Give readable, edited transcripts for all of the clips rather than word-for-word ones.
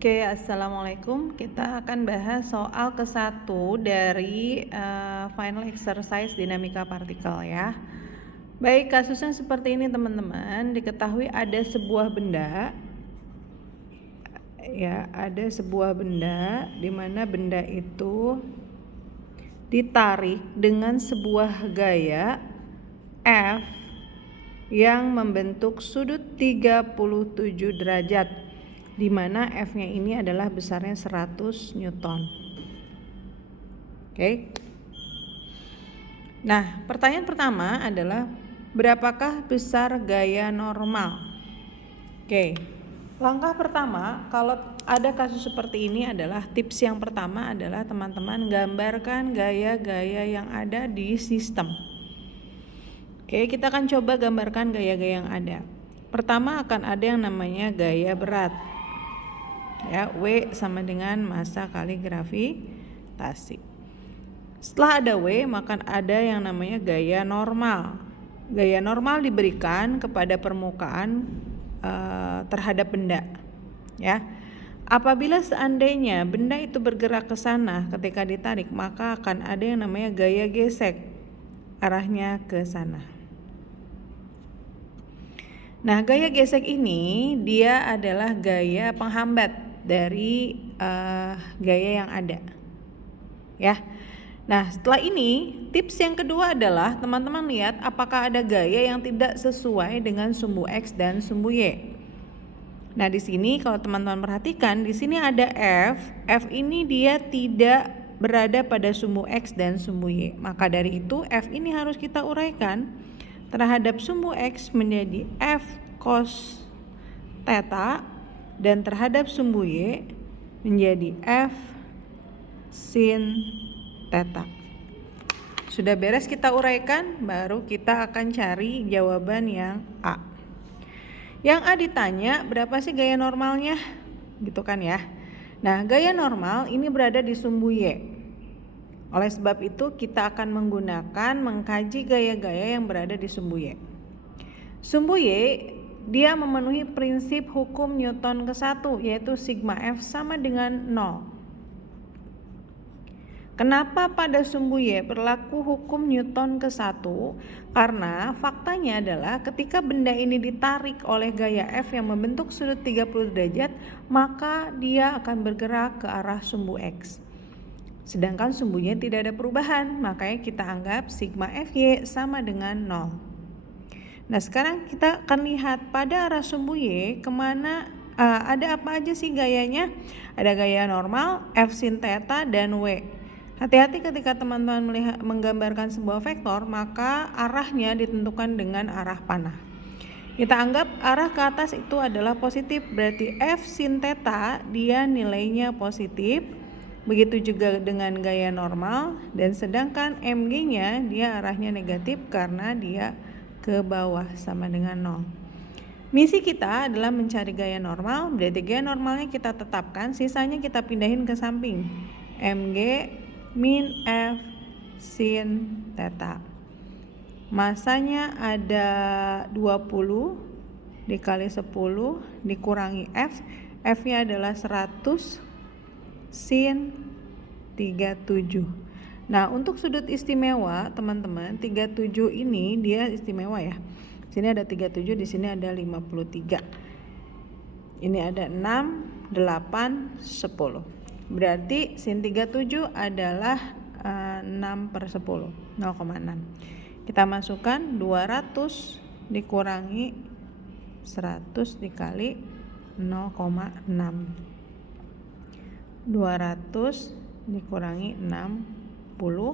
Oke, assalamualaikum. Kita akan bahas soal ke-1 dari final exercise dinamika partikel ya. Baik, kasusnya seperti ini teman-teman. Diketahui ada sebuah benda, ya, ada sebuah benda di mana benda itu ditarik dengan sebuah gaya F yang membentuk sudut 37 derajat. Di mana F-nya ini adalah besarnya 100 Newton. Oke. Nah, pertanyaan pertama adalah berapakah besar gaya normal? Oke. Langkah pertama, kalau ada kasus seperti ini adalah tips yang pertama adalah teman-teman gambarkan gaya-gaya yang ada di sistem. Oke, kita akan coba gambarkan gaya-gaya yang ada. Pertama akan ada yang namanya gaya berat. Ya, W sama dengan massa kali gravitasi. Setelah ada W, maka ada yang namanya gaya normal. Gaya normal diberikan kepada permukaan terhadap benda. Ya, apabila seandainya benda itu bergerak ke sana ketika ditarik, maka akan ada yang namanya gaya gesek, arahnya ke sana. Nah, gaya gesek ini dia adalah gaya penghambat dari gaya yang ada, ya. Nah, setelah ini tips yang kedua adalah teman-teman lihat apakah ada gaya yang tidak sesuai dengan sumbu X dan sumbu Y. Nah, di sini kalau teman-teman perhatikan, di sini ada F. F ini dia tidak berada pada sumbu X dan sumbu Y. Maka dari itu F ini harus kita uraikan terhadap sumbu X menjadi F cos theta dan terhadap sumbu Y menjadi F sin theta. Sudah beres kita uraikan, baru kita akan cari jawaban yang A. Yang A ditanya berapa sih gaya normalnya, gitu kan ya. Nah, gaya normal ini berada di sumbu Y. Oleh sebab itu kita akan mengkaji gaya-gaya yang berada di sumbu Y. Sumbu Y dia memenuhi prinsip hukum Newton ke-1, yaitu sigma F sama dengan 0. Kenapa pada sumbu Y berlaku hukum Newton ke-1? Karena faktanya adalah ketika benda ini ditarik oleh gaya F yang membentuk sudut 30 derajat, maka dia akan bergerak ke arah sumbu X. Sedangkan sumbunya tidak ada perubahan, makanya kita anggap sigma Fy sama dengan 0. Nah, sekarang kita akan lihat pada arah sumbu Y kemana ada apa aja sih gayanya. Ada gaya normal, F sin theta, dan W. Hati-hati ketika teman-teman menggambarkan sebuah vektor, maka arahnya ditentukan dengan arah panah. Kita anggap arah ke atas itu adalah positif, berarti F sin theta dia nilainya positif. Begitu juga dengan gaya normal, dan sedangkan MG-nya dia arahnya negatif karena dia ke bawah sama dengan 0. Misi kita adalah mencari gaya normal, berarti gaya normalnya kita tetapkan, sisanya kita pindahin ke samping. MG min F sin theta. Masanya ada 20 dikali 10 dikurangi F. F-nya adalah 100 sin 37. Nah, untuk sudut istimewa teman-teman, 37 ini dia istimewa ya. Sini ada 37, di sini ada 53. Ini ada 6, 8, 10. Berarti sin 37 adalah 6/10, 0,6. Kita masukkan 200 dikurangi 100 dikali 0,6. 200 dikurangi 60,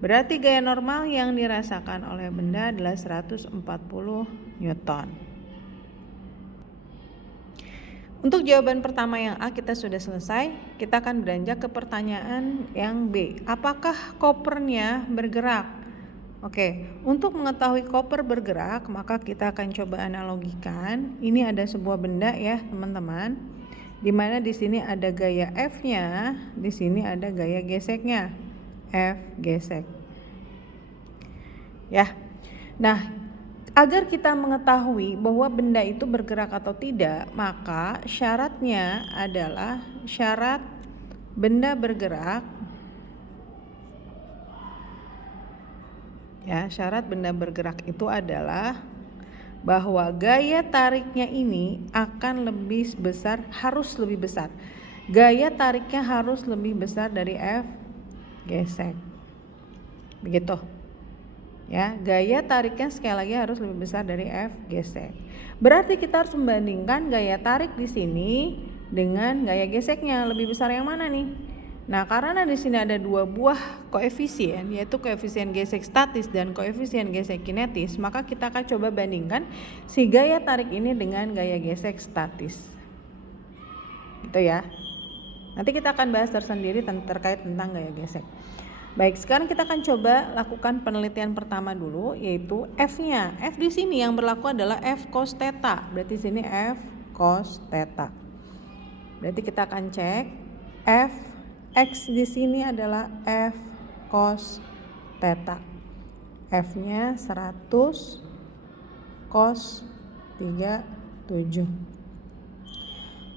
berarti gaya normal yang dirasakan oleh benda adalah 140 Newton. Untuk jawaban pertama yang A kita sudah selesai. Kita akan beranjak ke pertanyaan yang B. Apakah kopernya bergerak? Oke, untuk mengetahui koper bergerak, maka kita akan coba analogikan. Ini ada sebuah benda ya, teman-teman. Di mana di sini ada gaya F-nya, di sini ada gaya geseknya, F gesek. Ya. Nah, Agar kita mengetahui bahwa benda itu bergerak atau tidak, maka syaratnya adalah syarat benda bergerak. Ya, syarat benda bergerak itu adalah bahwa gaya tariknya ini akan lebih besar, harus lebih besar. Gaya tariknya harus lebih besar dari F gesek. Begitu. Ya, gaya tariknya sekali lagi harus lebih besar dari F gesek. Berarti kita harus membandingkan gaya tarik di sini dengan gaya geseknya. Lebih besar yang mana nih? Nah, karena di sini ada dua buah koefisien, yaitu koefisien gesek statis dan koefisien gesek kinetis, maka kita akan coba bandingkan si gaya tarik ini dengan gaya gesek statis. Gitu ya. Nanti kita akan bahas tersendiri terkait tentang gaya gesek. Baik, sekarang kita akan coba lakukan penelitian pertama dulu, yaitu F-nya. F di sini yang berlaku adalah F cos theta. Berarti sini F cos theta. Berarti kita akan cek F X di sini adalah F cos theta. F-nya 100 cos 37.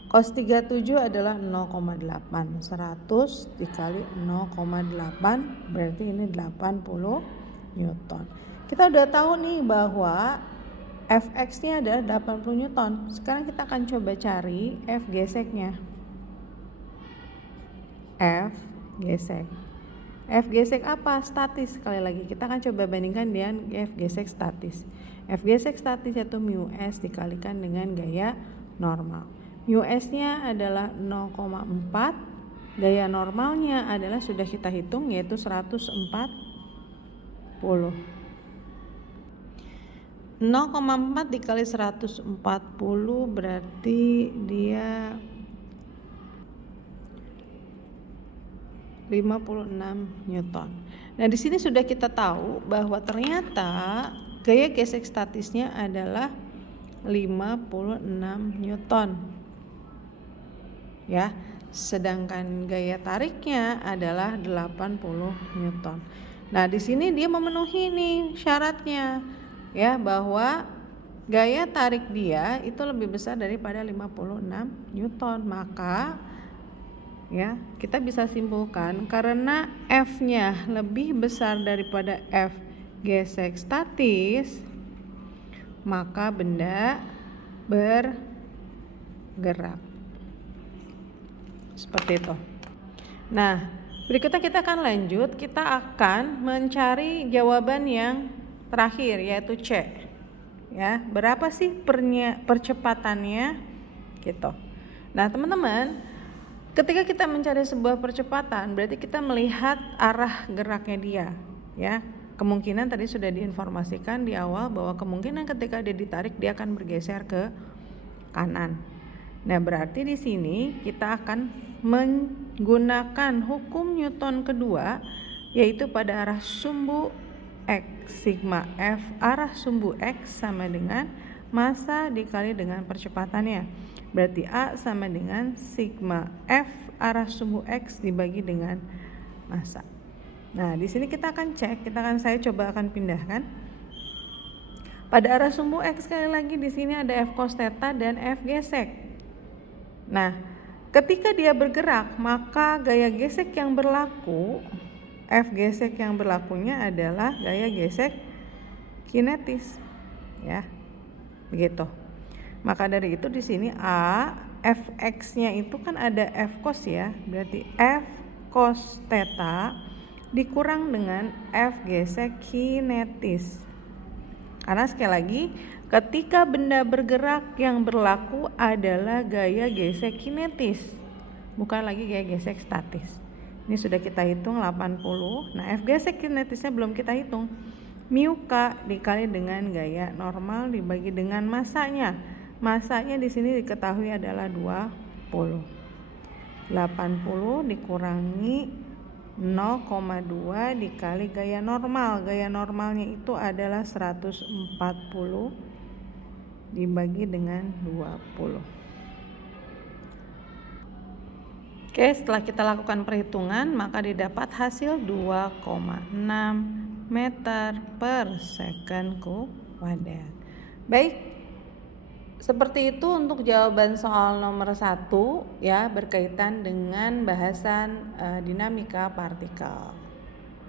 Cos 37 adalah 0,8. 100 dikali 0,8 berarti ini 80 Newton. Kita udah tahu nih bahwa Fx-nya adalah 80 Newton. Sekarang kita akan coba cari F geseknya. F gesek. F gesek apa? Statis. Sekali lagi kita akan coba bandingkan dengan F gesek statis. F gesek statis yaitu mu s dikalikan dengan gaya normal. Mu s-nya adalah 0,4. Gaya normalnya adalah sudah kita hitung yaitu 140. 0,4 dikali 140 berarti dia 56 Newton. Nah, di sini sudah kita tahu bahwa ternyata gaya gesek statisnya adalah 56 Newton. Ya, sedangkan gaya tariknya adalah 80 Newton. Nah, di sini dia memenuhi nih syaratnya ya, bahwa gaya tarik dia itu lebih besar daripada 56 Newton. Maka ya, kita bisa simpulkan karena F-nya lebih besar daripada F gesek statis, maka benda bergerak. Seperti itu. Nah, berikutnya kita akan lanjut, kita akan mencari jawaban yang terakhir yaitu C. Ya, berapa sih percepatannya gitu. Nah, teman-teman, ketika kita mencari sebuah percepatan, berarti kita melihat arah geraknya dia, ya. Kemungkinan tadi sudah diinformasikan di awal bahwa kemungkinan ketika dia ditarik dia akan bergeser ke kanan. Nah, berarti di sini kita akan menggunakan hukum Newton kedua, yaitu pada arah sumbu X, sigma F arah sumbu X sama dengan massa dikali dengan percepatannya. Berarti A sama dengan sigma F arah sumbu X dibagi dengan massa. Nah, di sini kita akan cek, saya coba akan pindahkan. Pada arah sumbu X sekali lagi di sini ada F cos theta dan F gesek. Nah, ketika dia bergerak, maka gaya gesek yang berlaku, F gesek yang berlakunya adalah gaya gesek kinetis. Ya. Begitu. Maka dari itu di sini A, Fx-nya itu kan ada F cos ya, berarti F cos theta dikurang dengan F gesek kinetis. Karena sekali lagi, ketika benda bergerak yang berlaku adalah gaya gesek kinetis, bukan lagi gaya gesek statis. Ini sudah kita hitung 80. Nah, F gesek kinetisnya belum kita hitung. Mu K dikali dengan gaya normal dibagi dengan massanya. Massanya di sini diketahui adalah 20. 80 dikurangi 0,2 dikali gaya normal. Gaya normalnya itu adalah 140 dibagi dengan 20. Oke, setelah kita lakukan perhitungan, maka didapat hasil 2,6 meter per second kuadrat. Baik, seperti itu untuk jawaban soal nomor 1 ya, berkaitan dengan bahasan dinamika partikel.